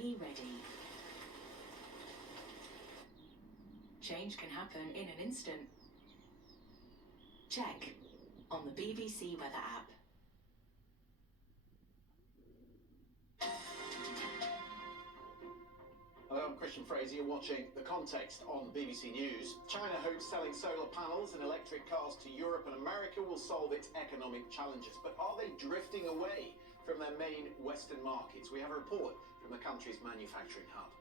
Be ready. Change can happen in an instant. Check on the BBC Weather app. Hello, I'm Christian Fraser. You're watching The Context on BBC News. China hopes selling solar panels and electric cars to Europe and America will solve its economic challenges. But are they drifting away from their main Western markets? We have a report from the country's manufacturing hub.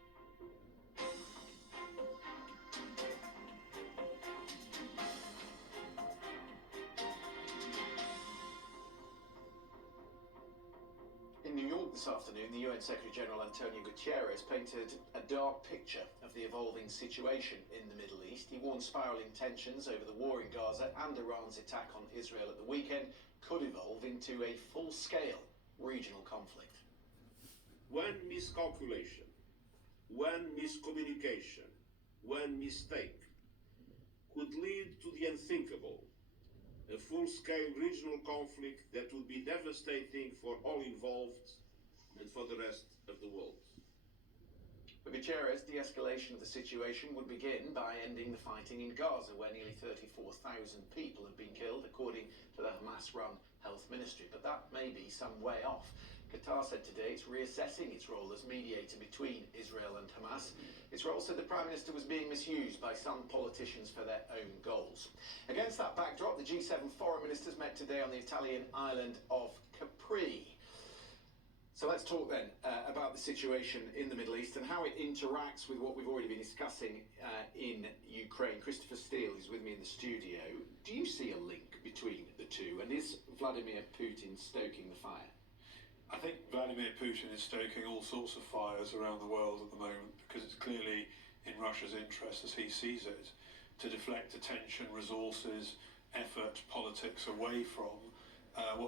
In New York this afternoon, the UN Secretary-General Antonio Guterres painted a dark picture of the evolving situation in the Middle East. He warned spiralling tensions over the war in Gaza and Iran's attack on Israel at the weekend could evolve into a full-scale regional conflict. When miscalculation, when miscommunication, when mistake could lead to the unthinkable, a full-scale regional conflict that would be devastating for all involved and for the rest of the world. For Guterres, de-escalation of the situation would begin by ending the fighting in Gaza, where nearly 34,000 people have been killed, according to the Hamas-run health ministry. But that may be some way off. Qatar said today it's reassessing its role as mediator between Israel and Hamas. Its role, said the Prime Minister, was being misused by some politicians for their own goals. Against that backdrop, the G7 foreign ministers met today on the Italian island of Capri. So let's talk then about the situation in the Middle East and how it interacts with what we've already been discussing in Ukraine. Christopher Steele is with me in the studio. Do you see a link between the two, and is Vladimir Putin stoking the fire? I think Vladimir Putin is stoking all sorts of fires around the world at the moment because it's clearly in Russia's interest, as he sees it, to deflect attention, resources, effort, politics away from what